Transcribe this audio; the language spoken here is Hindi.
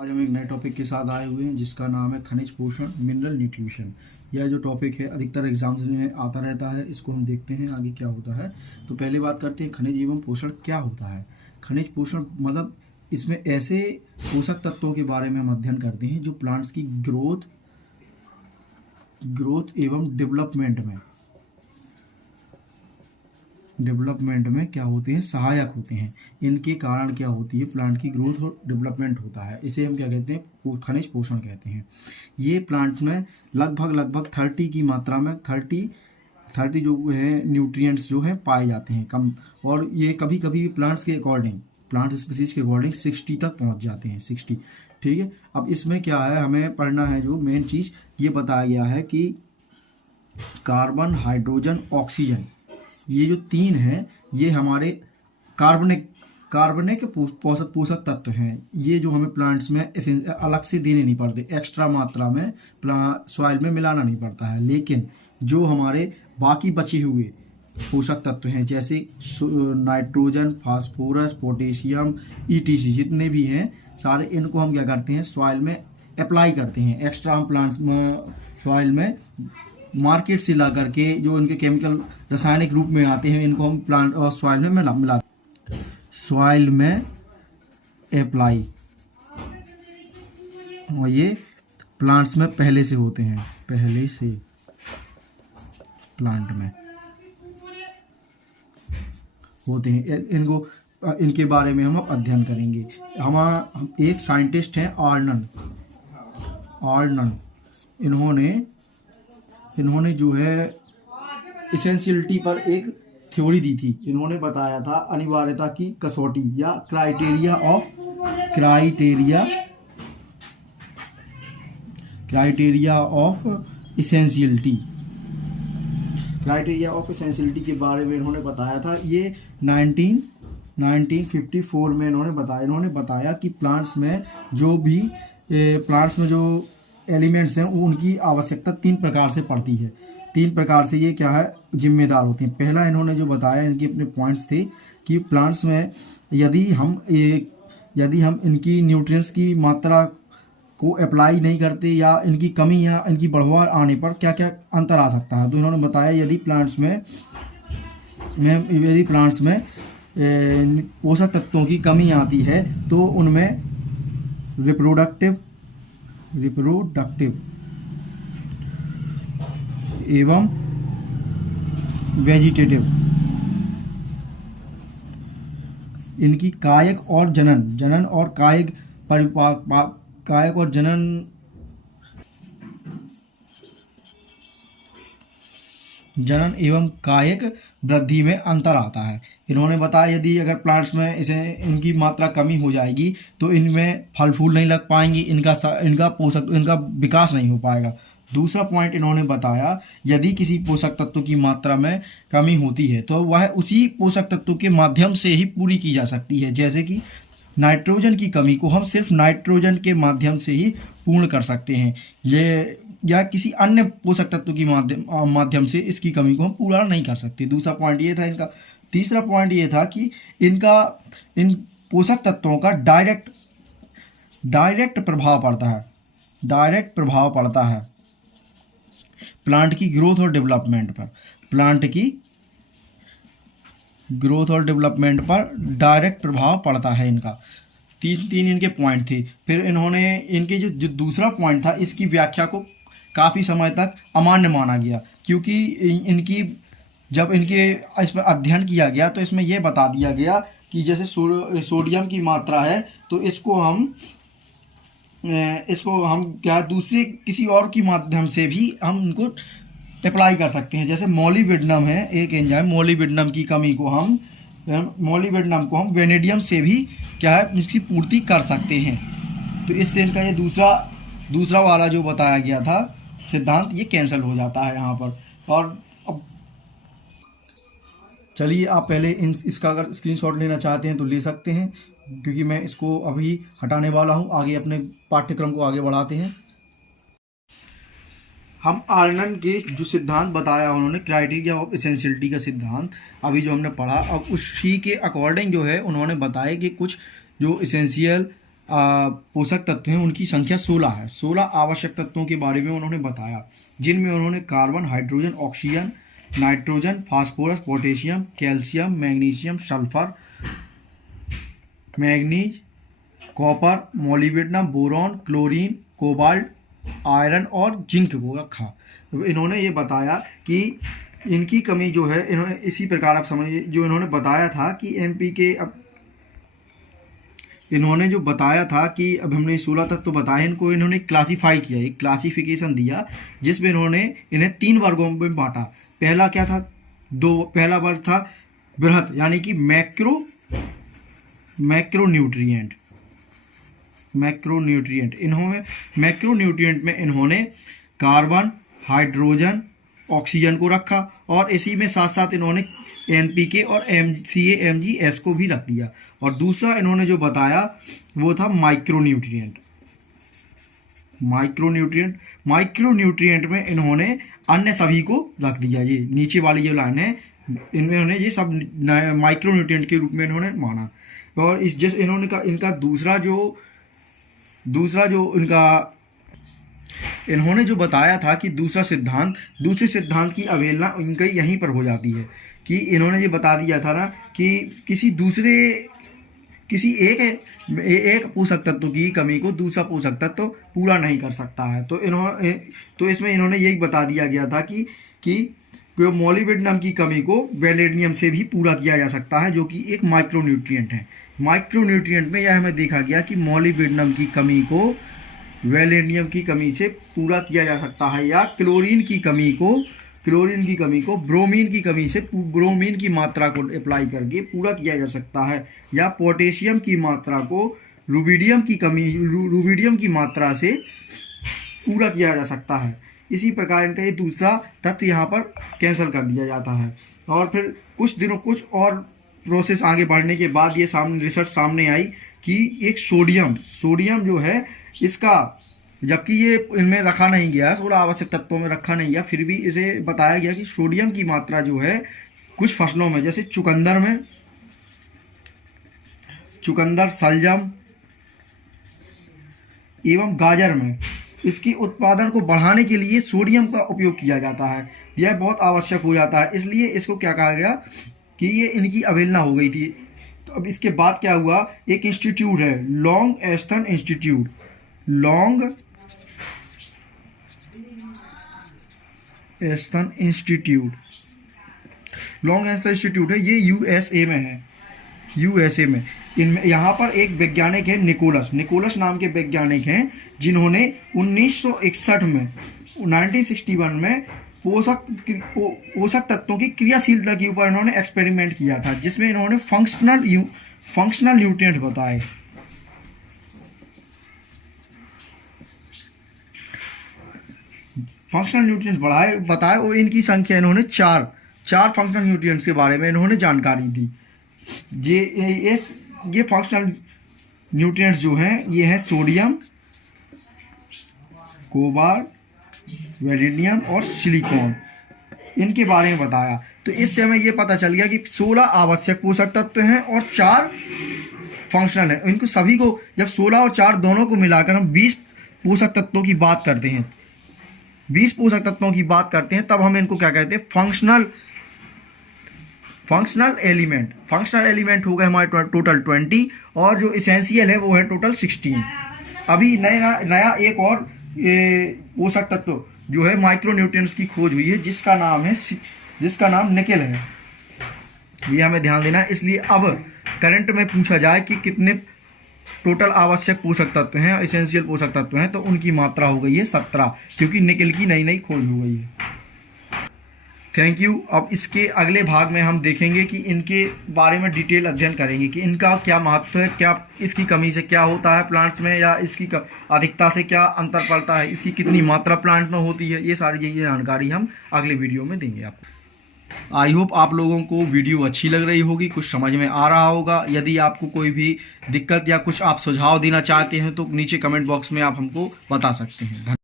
आज हम एक नए टॉपिक के साथ आए हुए हैं जिसका नाम है खनिज पोषण मिनरल न्यूट्रिशन। यह जो टॉपिक है अधिकतर एग्जाम्स में आता रहता है, इसको हम देखते हैं आगे क्या होता है। तो पहले बात करते हैं खनिज एवं पोषण क्या होता है। खनिज पोषण मतलब इसमें ऐसे पोषक तत्वों के बारे में हम अध्ययन करते हैं जो प्लांट्स की ग्रोथ एवं डेवलपमेंट में क्या होते हैं, सहायक होते हैं। इनके कारण क्या होती है, प्लांट की ग्रोथ और डेवलपमेंट होता है। इसे हम क्या कहते हैं, खनिज पोषण कहते हैं। ये प्लांट में लगभग 30 की मात्रा में 30 जो है न्यूट्रिएंट्स जो है पाए जाते हैं कम। और ये कभी कभी प्लांट स्पीसीज के अकॉर्डिंग 60 तक पहुंच जाते हैं, 60। ठीक है। अब इसमें क्या है, हमें पढ़ना है जो मेन चीज़ ये बताया गया है कि कार्बन, हाइड्रोजन, ऑक्सीजन, ये जो तीन हैं ये हमारे कार्बनिक पोषक तत्व हैं। ये जो हमें प्लांट्स में अलग से देने नहीं पड़ते, एक्स्ट्रा मात्रा में सॉइल में मिलाना नहीं पड़ता है। लेकिन जो हमारे बाकी बचे हुए पोषक तत्व हैं जैसे नाइट्रोजन, फास्फोरस, पोटेशियम, ईटीसी जितने भी हैं सारे, इनको हम क्या करते हैं, सॉइल में अप्लाई करते हैं। एक्स्ट्रा हम प्लांट्स में सॉइल में मार्केट से ला करके जो इनके केमिकल रासायनिक रूप में आते हैं, इनको हम प्लांट और सॉइल में मिलाते हैं। सॉइल में अप्लाई, और ये प्लांट्स में पहले से होते हैं, पहले से प्लांट में होते हैं। इनके बारे में हम अध्ययन करेंगे। हम एक साइंटिस्ट हैं आर्नन, इन्होंने जो है इसेंशियलिटी पर एक थ्योरी दी थी। इन्होंने बताया था अनिवार्यता की कसौटी या क्राइटेरिया ऑफ इसेंशियलिटी के बारे में इन्होंने बताया था। ये 1954 में इन्होंने बताया कि प्लांट्स में जो एलिमेंट्स हैं उनकी आवश्यकता 3 प्रकार से पड़ती है। 3 प्रकार से ये क्या है, जिम्मेदार होती हैं। पहला इन्होंने जो बताया, इनके अपने पॉइंट्स थे कि प्लांट्स में यदि हम इनकी न्यूट्रिएंट्स की मात्रा को अप्लाई नहीं करते या इनकी कमी या इनकी बढ़ोतरी आने पर क्या क्या अंतर आ सकता है। तो इन्होंने बताया यदि प्लांट्स में पोषक तत्वों की कमी आती है तो उनमें रिप्रोडक्टिव एवं वेजिटेटिव, इनकी कायक और जनन और कायक और जनन एवं कायक वृद्धि में अंतर आता है। इन्होंने बताया यदि अगर प्लांट्स में इनकी मात्रा कमी हो जाएगी तो इनमें फल फूल नहीं लग पाएंगी, इनका विकास नहीं हो पाएगा। दूसरा पॉइंट इन्होंने बताया यदि किसी पोषक तत्व की मात्रा में कमी होती है तो वह उसी पोषक तत्व के माध्यम से ही पूरी की जा सकती है। जैसे कि नाइट्रोजन की कमी को हम सिर्फ नाइट्रोजन के माध्यम से ही पूर्ण कर सकते हैं, या किसी अन्य पोषक तत्व की माध्यम से इसकी कमी को हम पूरा नहीं कर सकते। दूसरा पॉइंट ये था इनका। तीसरा पॉइंट ये था कि इन पोषक तत्वों का डायरेक्ट प्रभाव पड़ता है प्लांट की ग्रोथ और डेवलपमेंट पर डायरेक्ट प्रभाव पड़ता है इनका। तीन इनके पॉइंट थे। फिर इन्होंने इनके जो दूसरा पॉइंट था, इसकी व्याख्या को काफ़ी समय तक अमान्य माना गया, क्योंकि जब इस पर अध्ययन किया गया तो इसमें यह बता दिया गया कि जैसे सोडियम की मात्रा है तो इसको हम क्या दूसरे किसी और की माध्यम से भी हम उनको अप्लाई कर सकते हैं। जैसे मॉलिब्डेनम है एक एंजाइम, मॉलिब्डेनम की कमी को हम वेनेडियम से भी क्या है इसकी पूर्ति कर सकते हैं। तो इससे इनका ये दूसरा वाला जो बताया गया था सिद्धांत, ये कैंसिल हो जाता है यहाँ पर। और अब चलिए आप पहले इसका अगर स्क्रीनशॉट लेना चाहते हैं तो ले सकते हैं, क्योंकि मैं इसको अभी हटाने वाला हूँ। आगे अपने पाठ्यक्रम को आगे बढ़ाते हैं। हम आर्नन के जो सिद्धांत बताया उन्होंने, क्राइटेरिया ऑफ एसेंशियलिटी का सिद्धांत अभी जो हमने पढ़ा, अब उसी के अकॉर्डिंग जो है उन्होंने बताया कि कुछ जो इसेंशियल पोषक तत्व हैं उनकी संख्या 16 है। 16 आवश्यक तत्वों के बारे में उन्होंने बताया, जिनमें उन्होंने carbon, hydrogen, oxygen, nitrogen, phosphorus, potassium, calcium, magnesium, sulphur, manganese, copper, molybdenum, boron, chlorine, cobalt, iron और जिंक को रखा। तो इन्होंने ये बताया कि इनकी कमी जो है, इन्होंने इसी प्रकार आप समझिए, जो इन्होंने बताया था कि NPK, अब इन्होंने जो बताया था कि अब हमने 16 तत्व तो बताए, इनको इन्होंने क्लासीफाई किया, एक क्लासिफिकेशन दिया जिसमें इन्होंने इन्हें 3 वर्गों में बांटा। पहला क्या था, पहला वर्ग था बृहत, यानी कि मैक्रोन्यूट्रिएंट। इन्होंने मैक्रोन्यूट्रिएंट में इन्होंने कार्बन, हाइड्रोजन, ऑक्सीजन को रखा और इसी में साथ साथ इन्होंने NPK और MCA, MgS को भी रख दिया। और दूसरा इन्होंने जो बताया वो था माइक्रोन्यूट्रिएंट में इन्होंने अन्य सभी को रख दिया। ये नीचे वाली जो लाइन है, इन्होंने ये सब माइक्रोन्यूट्रिएंट के रूप में इन्होंने माना। और इस जैसे इन्होंने का इनका दूसरा जो इन्होंने जो बताया था कि दूसरे सिद्धांत की अवहेलना इनका यहीं पर हो जाती है कि इन्होंने ये बता दिया था ना कि किसी एक पोषक तत्व की कमी को दूसरा पोषक तत्व पूरा नहीं कर सकता है। तो इसमें इन्होंने यही बता दिया गया था कि मोलिब्डेनम की कमी को वेलेडियम से भी पूरा किया जा सकता है, जो कि एक माइक्रोन्यूट्रिएंट है। माइक्रोन्यूट्रिएंट में यह हमें देखा गया कि मोलिब्डेनम की कमी को वेलेडियम की कमी से पूरा किया जा सकता है, या क्लोरीन की कमी को ब्रोमीन की कमी से, ब्रोमीन की मात्रा को अप्लाई करके पूरा किया जा सकता है, या पोटेशियम की मात्रा को रुबिडियम की मात्रा से पूरा किया जा सकता है। इसी प्रकार इनका ये दूसरा तत्व यहाँ पर कैंसिल कर दिया जाता है। और फिर कुछ और प्रोसेस आगे बढ़ने के बाद ये रिसर्च सामने आई कि एक सोडियम जो है इसका, जबकि ये इनमें रखा नहीं गया, 16 आवश्यक तत्वों में रखा नहीं गया, फिर भी इसे बताया गया कि सोडियम की मात्रा जो है कुछ फसलों में, जैसे चुकंदर, सलजम एवं गाजर में इसकी उत्पादन को बढ़ाने के लिए सोडियम का उपयोग किया जाता है। यह बहुत आवश्यक हो जाता है, इसलिए इसको क्या कहा गया कि ये इनकी अवहेलना हो गई थी। तो अब इसके बाद क्या हुआ, एक इंस्टीट्यूट है लॉन्ग एस्टन इंस्टीट्यूट है, ये यूएसए में इनमें यहाँ पर एक वैज्ञानिक है निकोलस नाम के वैज्ञानिक हैं, जिन्होंने 1961 में पोषक तत्वों की क्रियाशीलता के ऊपर इन्होंने एक्सपेरिमेंट किया था, जिसमें इन्होंने फंक्शनल न्यूट्रिएंट बताए। फंक्शनल न्यूट्रिएंट्स बताए और इनकी संख्या इन्होंने चार फंक्शनल न्यूट्रिएंट्स के बारे में इन्होंने जानकारी दी। ये फंक्शनल न्यूट्रिएंट्स जो हैं ये हैं सोडियम, कोबाल्ट, वेलेडियम और सिलिकॉन, इनके बारे में बताया। तो इससे हमें ये पता चल गया कि 16 आवश्यक पोषक तत्व हैं और 4 फंक्शनल हैं। इनको सभी को जब 16 और 4 दोनों को मिलाकर हम 20 पोषक तत्वों की बात करते हैं, तब हम इनको क्या कहते हैं, फंक्शनल एलिमेंट हो गए हमारे टोटल 20, और जो इसेंशियल है वो है टोटल 16। अभी नया एक और पोषक तत्व जो है माइक्रोन्यूट्रिएंट्स की खोज हुई है, जिसका नाम निकेल है। ये हमें ध्यान देना है। इसलिए अब करंट में पूछा जाए कि कितने टोटल आवश्यक पोषक तत्व हैं, इसेंशियल पोषक तत्व हैं, तो उनकी मात्रा हो गई है 17, क्योंकि निकेल की नई खोज हो गई है। Thank you. अब इसके अगले भाग में हम देखेंगे कि इनके बारे में डिटेल अध्ययन करेंगे कि इनका क्या महत्व है, क्या इसकी कमी से क्या होता है प्लांट्स में, या इसकी अधिकता से क्या अंतर पड़ता है, इसकी कितनी मात्रा प्लांट में होती है। ये सारी ये जानकारी हम अगले वीडियो में देंगे आपको। आई होप आप लोगों को वीडियो अच्छी लग रही होगी, कुछ समझ में आ रहा होगा। यदि आपको कोई भी दिक्कत या कुछ आप सुझाव देना चाहते हैं तो नीचे कमेंट बॉक्स में आप हमको बता सकते हैं।